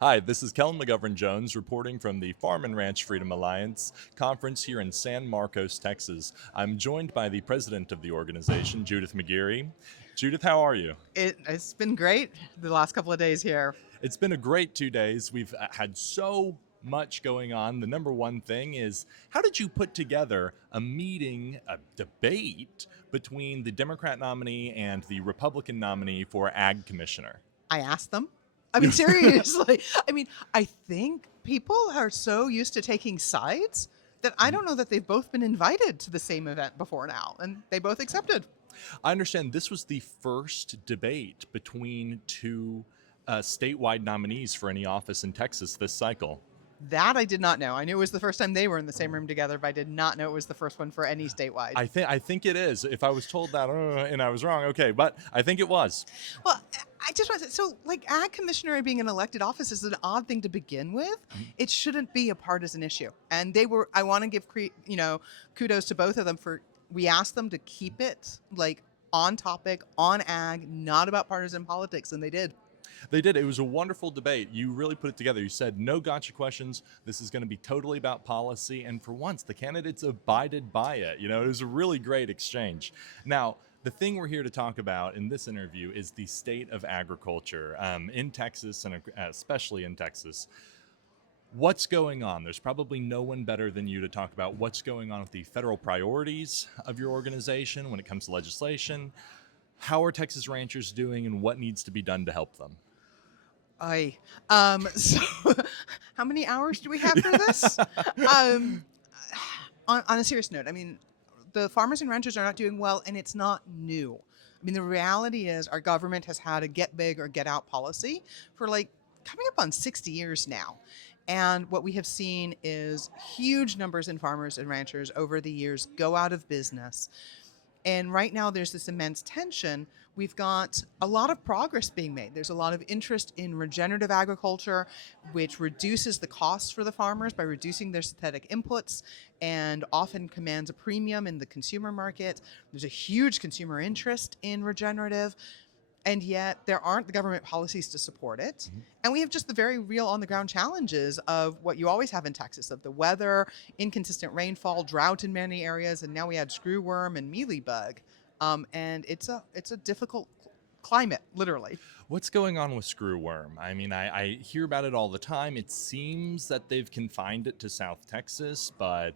Hi, this is Kellen McGovern-Jones reporting from the Farm and Ranch Freedom Alliance conference here in San Marcos, Texas. I'm joined by the president of the organization, Judith McGeary. Judith, how are you? It's been great the last couple of days here. It's been a great 2 days. We've had so much going on. The number one thing is, how did you put together a meeting, a debate between the Democrat nominee and the Republican nominee for Ag Commissioner? I asked them. I mean, seriously. I think people are so used to taking sides that I don't know that they've both been invited to the same event before now, and they both accepted. I understand this was the first debate between two statewide nominees for any office in Texas this cycle. That I did not know. I knew it was the first time they were in the same room together, but I did not know it was the first one for any statewide. I think it is. If I was told that and I was wrong, okay, but I think it was. Well, I just want to say, so like ag commissioner being an elected office is an odd thing to begin with. It shouldn't be a partisan issue. And I want to give, kudos to both of them we asked them to keep it like on topic, on ag, not about partisan politics, and they did. They did. It was a wonderful debate. You really put it together. You said no gotcha questions. This is going to be totally about policy. And for once, the candidates abided by it. It was a really great exchange. Now, the thing we're here to talk about in this interview is the state of agriculture in Texas, and especially in Texas. What's going on? There's probably no one better than you to talk about what's going on with the federal priorities of your organization when it comes to legislation. How are Texas ranchers doing, and what needs to be done to help them? So how many hours do we have for this? On a serious note, the farmers and ranchers are not doing well, and it's not new. The reality is our government has had a get big or get out policy for coming up on 60 years now. And what we have seen is huge numbers in farmers and ranchers over the years go out of business. And right now there's this immense tension. We've got a lot of progress being made. There's a lot of interest in regenerative agriculture, which reduces the costs for the farmers by reducing their synthetic inputs and often commands a premium in the consumer market. There's a huge consumer interest in regenerative, and yet there aren't the government policies to support it. Mm-hmm. And we have just the very real on-the-ground challenges of what you always have in Texas, of the weather, inconsistent rainfall, drought in many areas, and now we had screwworm and mealybug. And it's a difficult climate, literally. What's going on with screwworm? I hear about it all the time. It seems that they've confined it to South Texas, but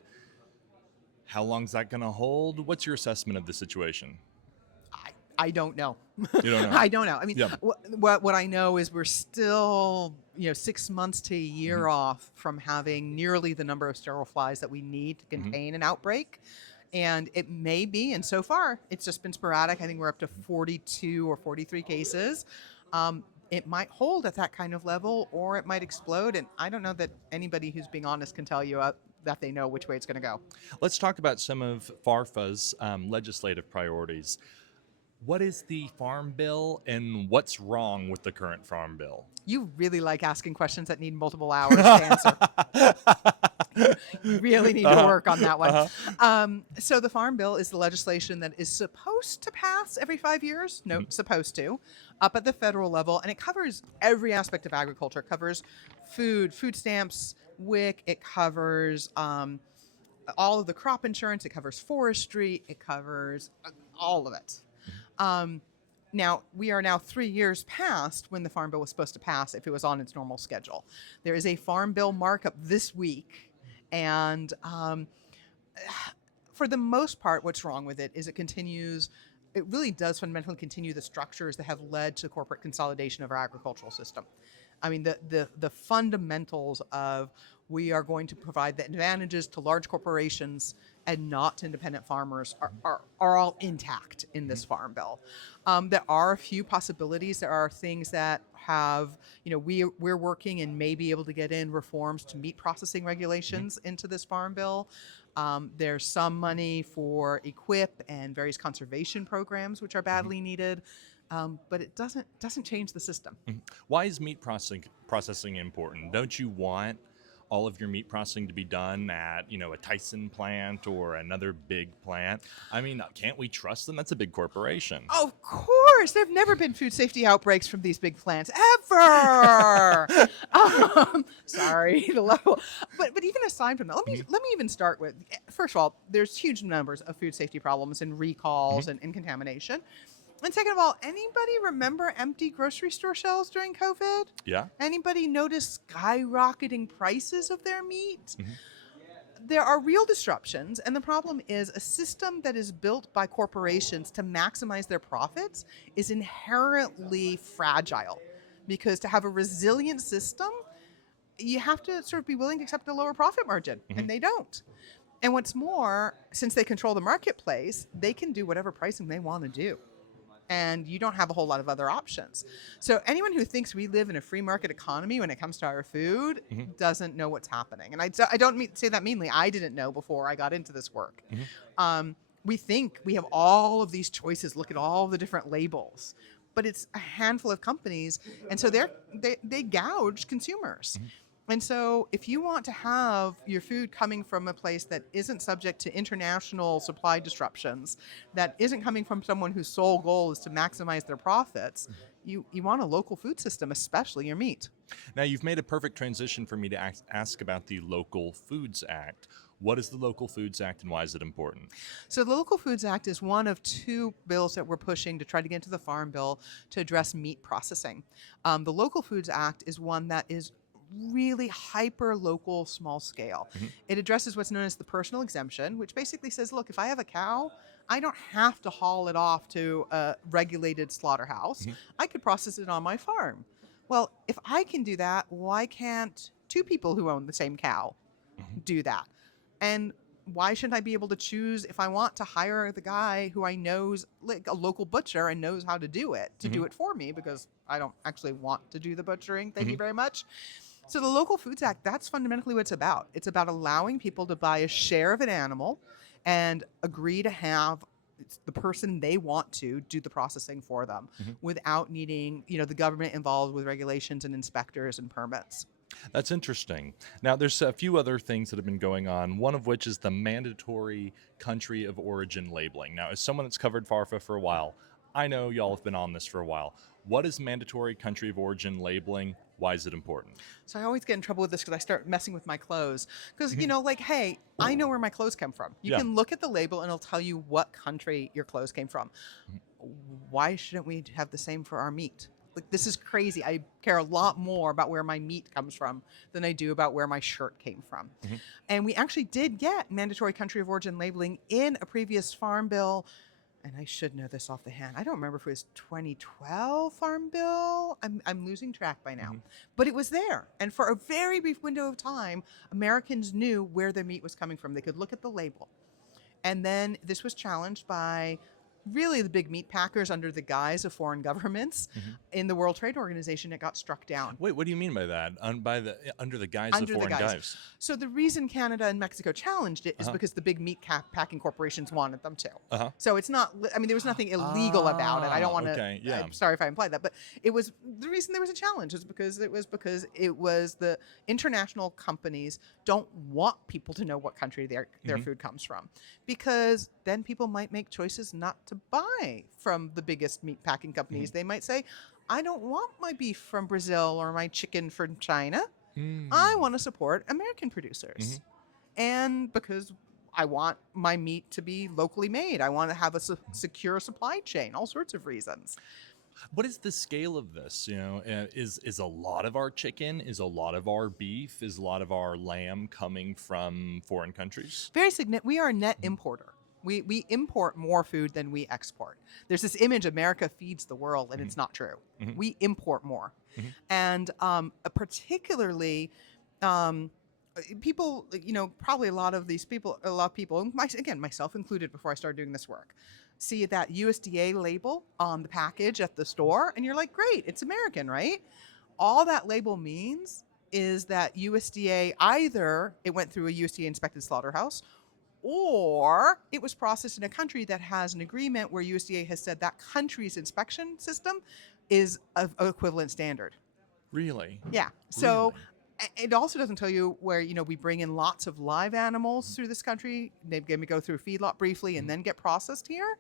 how long is that going to hold? What's your assessment of the situation? I don't know. You don't know? I don't know. Yeah. What I know is we're still, 6 months to a year Mm-hmm. off from having nearly the number of sterile flies that we need to contain an outbreak. And it may be, and so far, it's just been sporadic. I think we're up to 42 or 43 cases. It might hold at that kind of level, or it might explode. And I don't know that anybody who's being honest can tell you that they know which way it's going to go. Let's talk about some of FARFA's legislative priorities. What is the Farm Bill, and what's wrong with the current Farm Bill? You really like asking questions that need multiple hours to answer. You really need to work on that one. So the Farm Bill is the legislation that is supposed to pass every 5 years. No, supposed to, up at the federal level. And it covers every aspect of agriculture. It covers food stamps, WIC. It covers all of the crop insurance. It covers forestry. It covers all of it. Now, we are now 3 years past when the Farm Bill was supposed to pass if it was on its normal schedule. There is a Farm Bill markup this week, and for the most part, what's wrong with it is it really does fundamentally continue the structures that have led to corporate consolidation of our agricultural system. The fundamentals of we are going to provide the advantages to large corporations and not to independent farmers are all intact in this Farm Bill. There are a few possibilities. There are things that have, we're working and may be able to get in reforms to meat processing regulations into this Farm Bill. There's some money for EQIP and various conservation programs, which are badly needed. But it doesn't change the system. Why is meat processing important? Don't you want all of your meat processing to be done at, a Tyson plant or another big plant? Can't we trust them? That's a big corporation. Of course. There have never been food safety outbreaks from these big plants, ever. Sorry, the level. But even aside from that, Mhm. let me even start with, first of all, there's huge numbers of food safety problems and recalls Mhm. and contamination. And second of all, anybody remember empty grocery store shelves during COVID? Yeah. Anybody notice skyrocketing prices of their meat? Mhm. There are real disruptions, and the problem is a system that is built by corporations to maximize their profits is inherently fragile. Because to have a resilient system, you have to sort of be willing to accept a lower profit margin, Mhm. and they don't. And what's more, since they control the marketplace, they can do whatever pricing they want to do. And you don't have a whole lot of other options. So anyone who thinks we live in a free market economy when it comes to our food Mhm. doesn't know what's happening. And I don't say that meanly. I didn't know before I got into this work. Mhm. We think we have all of these choices. Look at all the different labels, but it's a handful of companies, and so they gouge consumers. Mhm. And so, if you want to have your food coming from a place that isn't subject to international supply disruptions, that isn't coming from someone whose sole goal is to maximize their profits, you want a local food system, especially your meat. Now, you've made a perfect transition for me to ask about the Local Foods Act. What is the Local Foods Act and why is it important? So, the Local Foods Act is one of two bills that we're pushing to try to get into the Farm Bill to address meat processing. The Local Foods Act is one that is really hyper local, small scale. Mhm. It addresses what's known as the personal exemption, which basically says, look, if I have a cow, I don't have to haul it off to a regulated slaughterhouse. Mhm. I could process it on my farm. Well, if I can do that, why can't two people who own the same cow Mhm. do that? And why shouldn't I be able to choose if I want to hire the guy who I know's like a local butcher and knows how to do it Mhm. for me because I don't actually want to do the butchering. Thank you Mhm. very much. So the Local Foods Act, that's fundamentally what it's about. It's about allowing people to buy a share of an animal and agree to have the person they want to do the processing for them Mhm. without needing, the government involved with regulations and inspectors and permits. That's interesting. Now, there's a few other things that have been going on, one of which is the mandatory country of origin labeling. Now, as someone that's covered FARFA for a while, I know y'all have been on this for a while. What is mandatory country of origin labeling? Why is it important? So I always get in trouble with this because I start messing with my clothes. Because, Mhm. like, hey, I know where my clothes come from. You Yeah. can look at the label and it'll tell you what country your clothes came from. Mhm. Why shouldn't we have the same for our meat? Like, this is crazy. I care a lot more about where my meat comes from than I do about where my shirt came from. Mhm. And we actually did get mandatory country of origin labeling in a previous farm bill. And I should know this off the hand. I don't remember if it was 2012 Farm Bill. I'm losing track by now. Mhm. But it was there. And for a very brief window of time, Americans knew where their meat was coming from. They could look at the label. And then this was challenged by really the big meat packers under the guise of foreign governments. Mhm. In the World Trade Organization, it got struck down. Wait, what do you mean by that? Under the guise of Under the foreign guise. guys? So the reason Canada and Mexico challenged it is Uh-huh. because the big meat packing corporations wanted them to. Uh-huh. So it's not. I mean, there was nothing illegal about it. I don't want to. Okay, yeah. I'm sorry if I implied that, but it was the reason there was a challenge is because it was the international companies don't want people to know what country their Mhm. food comes from, because then people might make choices not to buy from the biggest meat packing companies. Mhm. They might say, I don't want my beef from Brazil or my chicken from China. I Mm. want to support American producers. Mhm. And because I want my meat to be locally made, I want to have a secure supply chain, all sorts of reasons. What is the scale of this? Is a lot of our chicken, is a lot of our beef, is a lot of our lamb coming from foreign countries? Very significant. We are a net importer. We import more food than we export. There's this image America feeds the world, and it's not true. Mhm. We import more. Mhm. And particularly, um, people, probably a lot of people, and again, myself included before I started doing this work, see that USDA label on the package at the store, and you're like, great, it's American, right? All that label means is that USDA, either it went through a USDA inspected slaughterhouse, or it was processed in a country that has an agreement where USDA has said that country's inspection system is of equivalent standard. Really? Yeah. So Really? it also doesn't tell you where, we bring in lots of live animals through this country. They're going to go through feedlot briefly and then get processed here.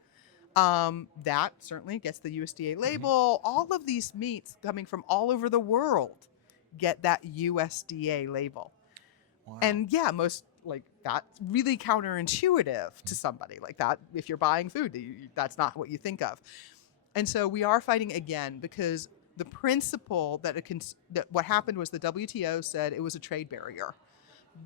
That certainly gets the USDA label. All of these meats coming from all over the world get that USDA label. Wow. And yeah, most like that's really counterintuitive to somebody like that. If you're buying food, that's not what you think of. And so we are fighting again because the principle that that what happened was the WTO said it was a trade barrier.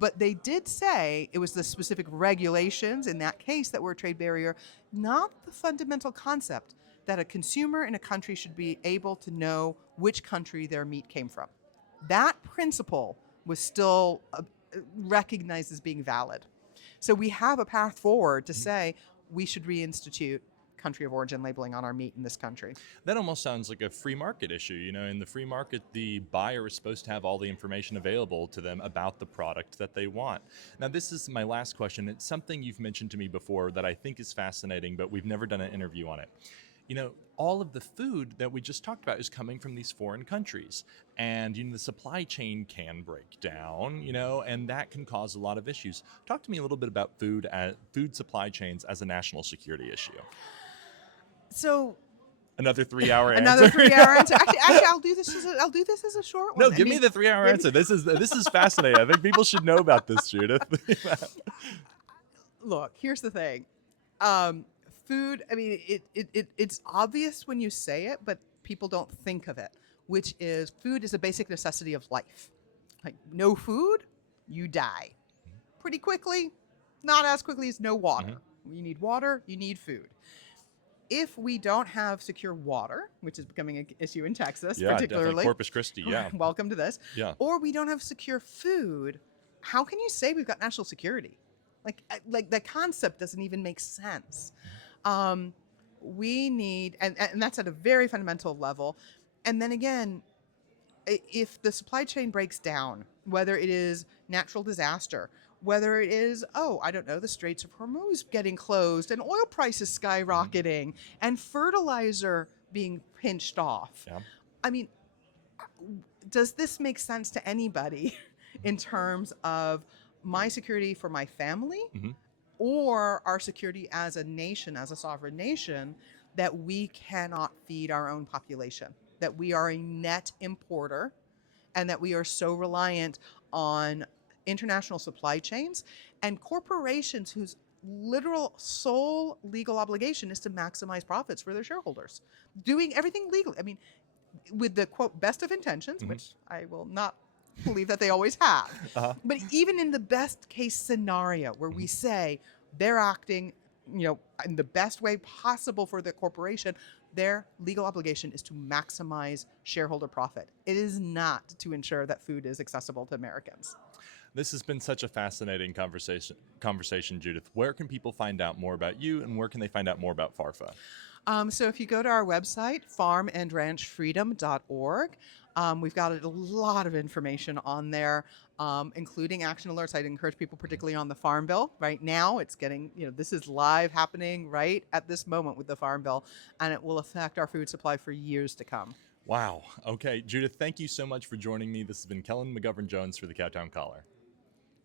But they did say it was the specific regulations in that case that were a trade barrier, not the fundamental concept that a consumer in a country should be able to know which country their meat came from. That principle was still recognized as being valid. So we have a path forward to say we should reinstitute country of origin labeling on our meat in this country. That almost sounds like a free market issue. You know, in the free market, the buyer is supposed to have all the information available to them about the product that they want. Now, this is my last question. It's something you've mentioned to me before that I think is fascinating, but we've never done an interview on it. You know, all of the food that we just talked about is coming from these foreign countries. And, you know, the supply chain can break down, you know, and that can cause a lot of issues. Talk to me a little bit about food supply chains as a national security issue. So another 3-hour answer. Another 3-hour answer. Actually, I'll do this as a short one. No, give me the 3-hour answer. This is fascinating. I think people should know about this, Judith. Look, here's the thing. Food. I mean, it's obvious when you say it, but people don't think of it. Which is, food is a basic necessity of life. Like, no food, you die pretty quickly. Not as quickly as no water. You need water. You need food. If we don't have secure water, which is becoming an issue in Texas, particularly definitely. Corpus Christi, welcome to this. Yeah. Or we don't have secure food, how can you say we've got national security? Like the concept doesn't even make sense. We need, and that's at a very fundamental level. And then again, if the supply chain breaks down, whether it is natural disaster, whether it is, I don't know, the Straits of Hormuz getting closed and oil prices skyrocketing and fertilizer being pinched off. Yeah. I mean, does this make sense to anybody in terms of my security for my family or our security as a nation, as a sovereign nation, that we cannot feed our own population, that we are a net importer and that we are so reliant on international supply chains and corporations whose literal sole legal obligation is to maximize profits for their shareholders, doing everything legally. I mean, with the quote best of intentions, which I will not believe that they always have, but even in the best case scenario where we say they're acting, you know, in the best way possible for the corporation, their legal obligation is to maximize shareholder profit. It is not to ensure that food is accessible to Americans. This has been such a fascinating conversation, Judith. Where can people find out more about you, and where can they find out more about FARFA? So if you go to our website, farmandranchfreedom.org, we've got a lot of information on there, including action alerts. I'd encourage people, particularly on the Farm Bill. Right now, it's getting, you know, this is live happening right at this moment with the Farm Bill, and it will affect our food supply for years to come. Wow. Okay, Judith, thank you so much for joining me. This has been Kellen McGovern-Jones for the Cowtown Caller.